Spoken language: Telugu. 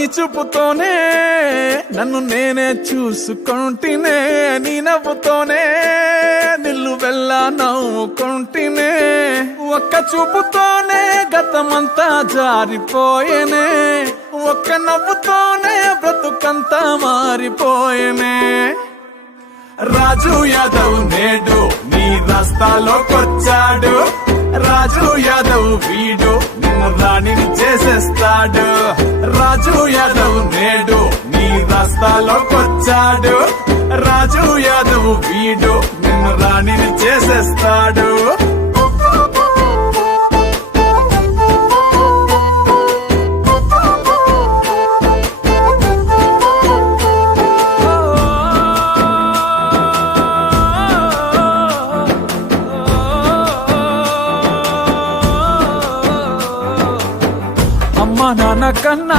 నీ చూపుతోనే నన్ను నేనే చూసుకుంటేనే, నీ నవ్వుతోనే నిల్లు వెళ్ళా నవ్వుకుంటేనే, ఒక్క చూపుతోనే గతమంతా జారిపోయేనే, ఒక్క నవ్వుతోనే బ్రతుకంతా మారిపోయేనే. రాజు యాదవ్ నేడు నీ రాస్తాలోకొచ్చాడు, రాజు యాదవ్ వీడు నిన్ను రాణిని చేసేస్తాడు. రాజు యాదవ్ నేడు నీ రాస్తాలోకొచ్చాడు, రాజు యాదవ్ వీడు నిన్ను రాణిని చేసేస్తాడు. అమ్మ నాన్న కన్నా